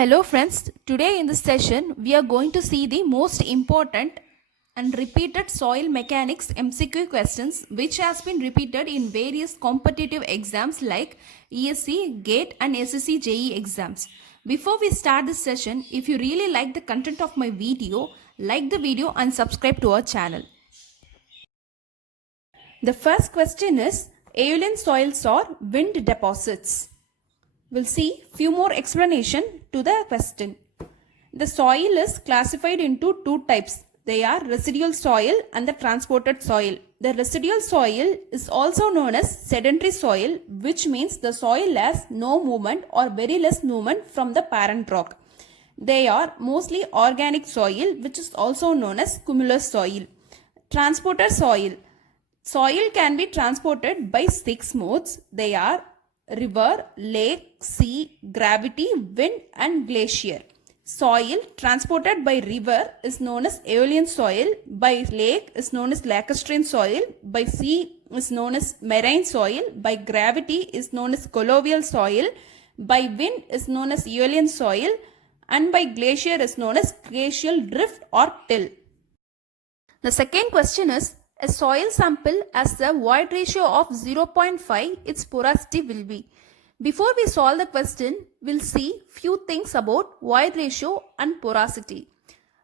Hello friends, today in this session we are going to see the most important and repeated soil mechanics MCQ questions which has been repeated in various competitive exams like ESC, GATE and SSC JE exams. Before we start this session, if you really like the content of my video, like the video and subscribe to our channel. The first question is aeolian soils or wind deposits. We'll see few more explanation to the question. The soil is classified into two types. They are residual soil and the transported soil. The residual soil is also known as sedentary soil, which means the soil has no movement or very less movement from the parent rock. They are mostly organic soil, which is also known as cumulus soil. Transported soil. Soil can be transported by 6 modes. They are river, lake, sea, gravity, wind and glacier. Soil transported by river is known as aeolian soil, by lake is known as lacustrine soil, by sea is known as marine soil, by gravity is known as colloidal soil, by wind is known as aeolian soil, and by glacier is known as glacial drift or till. The second question is, a soil sample has a void ratio of 0.5, its porosity will be. Before we solve the question, we'll see few things about void ratio and porosity.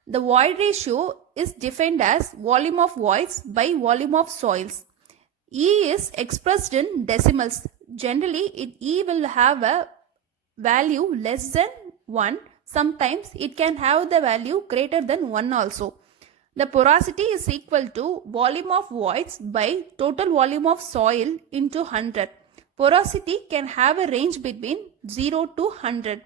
The void ratio is defined as volume of voids by volume of soils. E is expressed in decimals. Generally, E will have a value less than 1. Sometimes it can have the value greater than 1 also. The porosity is equal to volume of voids by total volume of soil into 100. Porosity can have a range between 0 to 100.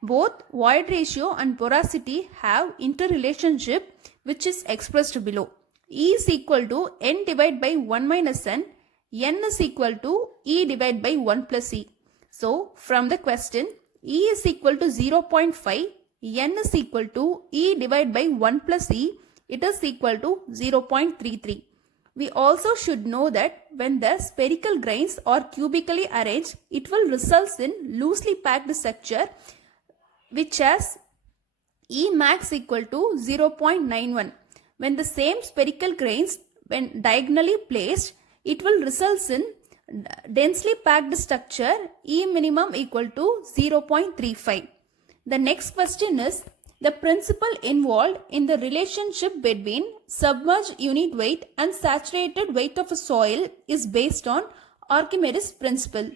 Both void ratio and porosity have interrelationship which is expressed below. E is equal to n divided by 1 minus n. N is equal to E divided by 1 plus E. So, from the question, E is equal to 0.5, N is equal to E divided by 1 plus E. It is equal to 0.33. We also should know that when the spherical grains are cubically arranged, it will result in loosely packed structure which has E max equal to 0.91. When the same spherical grains when diagonally placed, it will result in densely packed structure E minimum equal to 0.35. The next question is, the principle involved in the relationship between submerged unit weight and saturated weight of a soil is based on Archimedes' principle.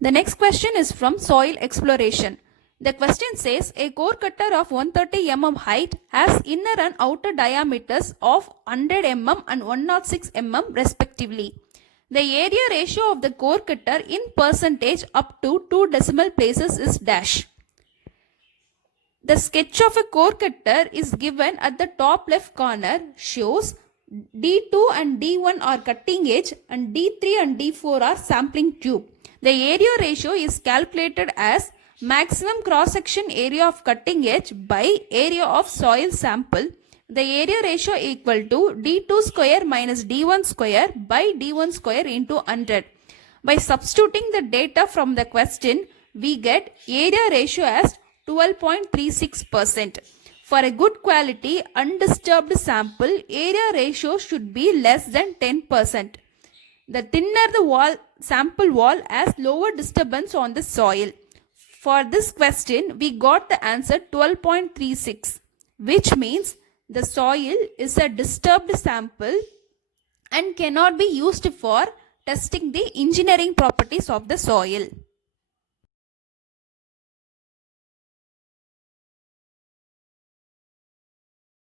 The next question is from soil exploration. The question says a core cutter of 130 mm height has inner and outer diameters of 100 mm and 106 mm respectively. The area ratio of the core cutter in percentage up to 2 decimal places is dash. The sketch of a core cutter is given at the top left corner, shows D2 and D1 are cutting edge and D3 and D4 are sampling tube. The area ratio is calculated as maximum cross-section area of cutting edge by area of soil sample. The area ratio equal to D2 square minus D1 square by D1 square into 100. By substituting the data from the question, we get area ratio as 12.36%. For a good quality undisturbed sample, area ratio should be less than 10%. The thinner the sample wall has lower disturbance on the soil. For this question, we got the answer 12.36, which means the soil is a disturbed sample and cannot be used for testing the engineering properties of the soil.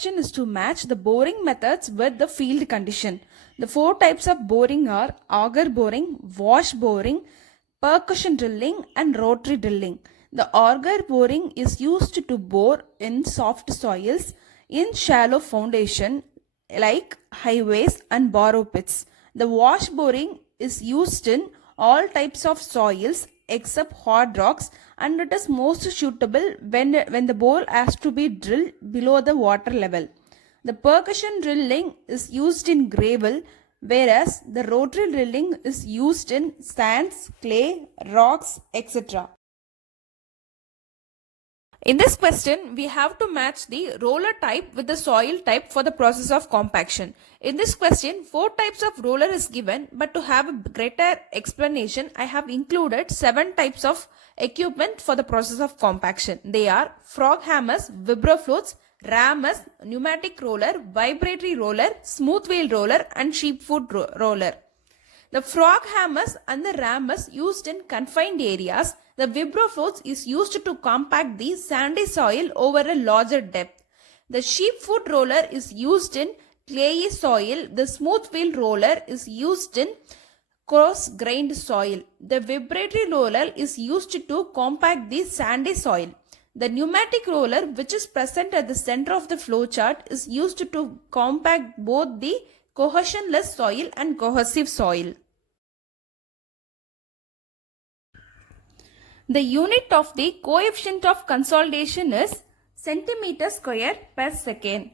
Is to match the boring methods with the field condition. The 4 types of boring are auger boring, wash boring, percussion drilling and rotary drilling. The auger boring is used to bore in soft soils in shallow foundation like highways and borrow pits. The wash boring is used in all types of soils except hard rocks, and it is most suitable when the bore has to be drilled below the water level. The percussion drilling is used in gravel, whereas the rotary drilling is used in sands, clay, rocks, etc. In this question, we have to match the roller type with the soil type for the process of compaction. In this question, 4 types of roller is given, but to have a greater explanation, I have included 7 types of equipment for the process of compaction. They are frog hammers, vibrofloats, rammers, pneumatic roller, vibratory roller, smooth wheel roller and sheepfoot roller. The frog hammers and the rammers used in confined areas. The vibrofloats is used to compact the sandy soil over a larger depth. The sheepfoot roller is used in clayey soil. The smooth wheel roller is used in coarse-grained soil. The vibratory roller is used to compact the sandy soil. The pneumatic roller, which is present at the center of the flowchart, is used to compact both the cohesionless soil and cohesive soil. The unit of the coefficient of consolidation is centimeter square per second.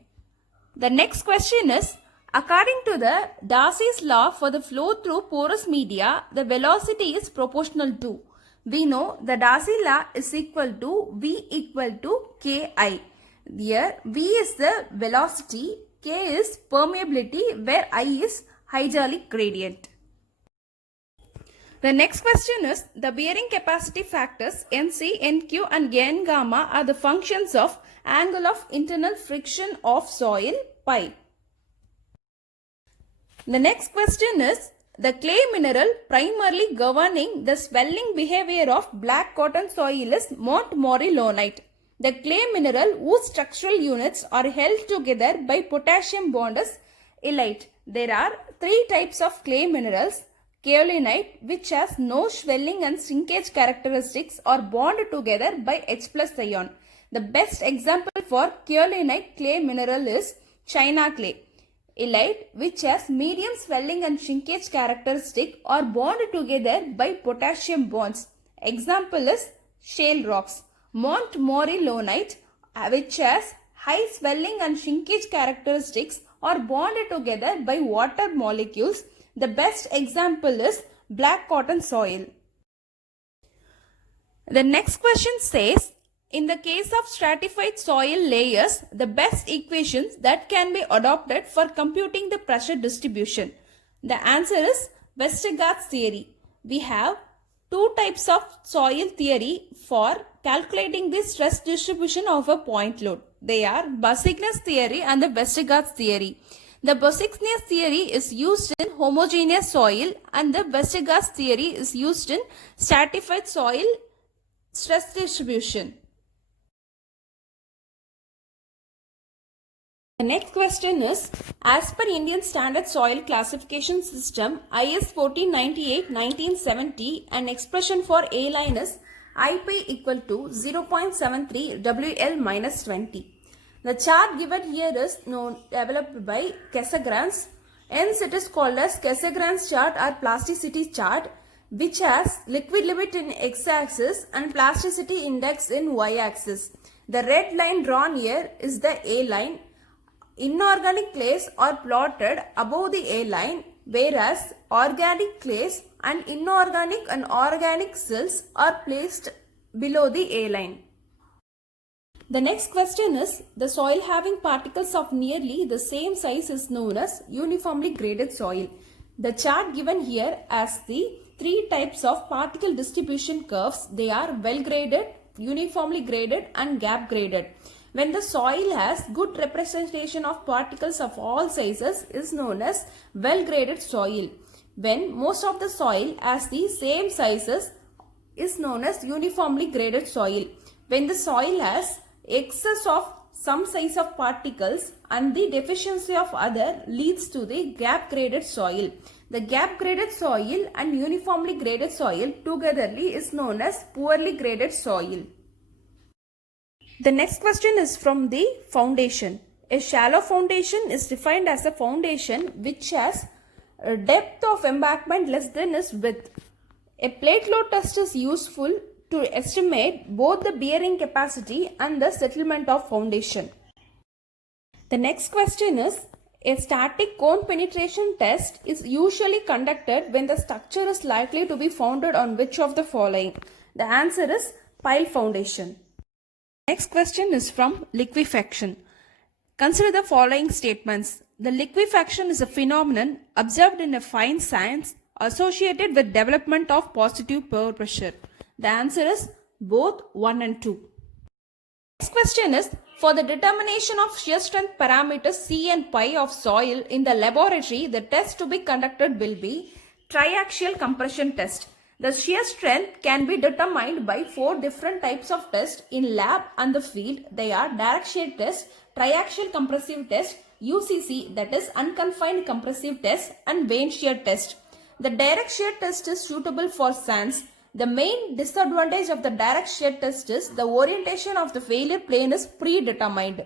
The next question is, according to the Darcy's law for the flow through porous media, the velocity is proportional to. We know the Darcy law is equal to V equal to Ki. Here V is the velocity, K is permeability, where I is hydraulic gradient. The next question is, the bearing capacity factors Nc, Nq and N gamma are the functions of angle of internal friction of soil pi. The next question is, the clay mineral primarily governing the swelling behavior of black cotton soil is Montmorillonite. The clay mineral whose structural units are held together by potassium bond is illite. There are 3 types of clay minerals. Kaolinite, which has no swelling and shrinkage characteristics, are bonded together by H plus ion. The best example for kaolinite clay mineral is China clay. Illite, which has medium swelling and shrinkage characteristic, are bonded together by potassium bonds. Example is shale rocks. Montmorillonite, which has high swelling and shrinkage characteristics, are bonded together by water molecules. The best example is black cotton soil. The next question says, in the case of stratified soil layers, the best equations that can be adopted for computing the pressure distribution. The answer is Westergaard's theory. We have 2 types of soil theory for calculating the stress distribution of a point load. They are Boussinesq theory and the Westergaard's theory. The Boussinesq theory is used in homogeneous soil and the Westergaard's theory is used in stratified soil stress distribution. The next question is, as per Indian Standard Soil Classification System IS 1498-1970, an expression for A line is IP equal to 0.73 WL minus 20. The chart given here is developed by Cassegrain. Hence it is called as Cassegrain's chart or plasticity chart, which has liquid limit in x-axis and plasticity index in y-axis. The red line drawn here is the A line. Inorganic clays are plotted above the A line, whereas organic clays and inorganic and organic silts are placed below the A line. The next question is, the soil having particles of nearly the same size is known as uniformly graded soil. The chart given here has the 3 types of particle distribution curves. They are well graded, uniformly graded and gap graded. When the soil has good representation of particles of all sizes is known as well graded soil. When most of the soil has the same sizes is known as uniformly graded soil. When the soil has excess of some size of particles and the deficiency of other leads to the gap graded soil. The gap graded soil and uniformly graded soil togetherly is known as poorly graded soil. The next question is from the foundation. A shallow foundation is defined as a foundation which has a depth of embankment less than its width. A plate load test is useful to estimate both the bearing capacity and the settlement of foundation. The next question is, a static cone penetration test is usually conducted when the structure is likely to be founded on which of the following? The answer is pile foundation. Next question is from liquefaction. Consider the following statements. The liquefaction is a phenomenon observed in a fine science associated with development of positive pore pressure. The answer is both 1 and 2. Next question is, for the determination of shear strength parameters C and pi of soil in the laboratory, the test to be conducted will be triaxial compression test. The shear strength can be determined by 4 different types of tests in lab and the field. They are direct shear test, triaxial compressive test, UCC, that is unconfined compressive test, and vane shear test. The direct shear test is suitable for sands. The main disadvantage of the direct shear test is the orientation of the failure plane is predetermined.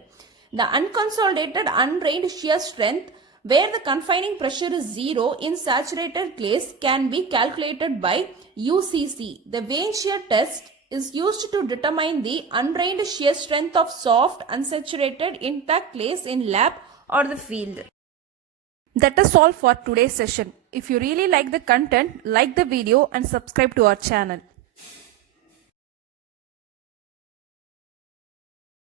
The unconsolidated undrained shear strength, where the confining pressure is 0 in saturated clays, can be calculated by UCC. The vane shear test is used to determine the undrained shear strength of soft, unsaturated, intact clays in lab or the field. That is all for today's session. If you really like the content, like the video and subscribe to our channel.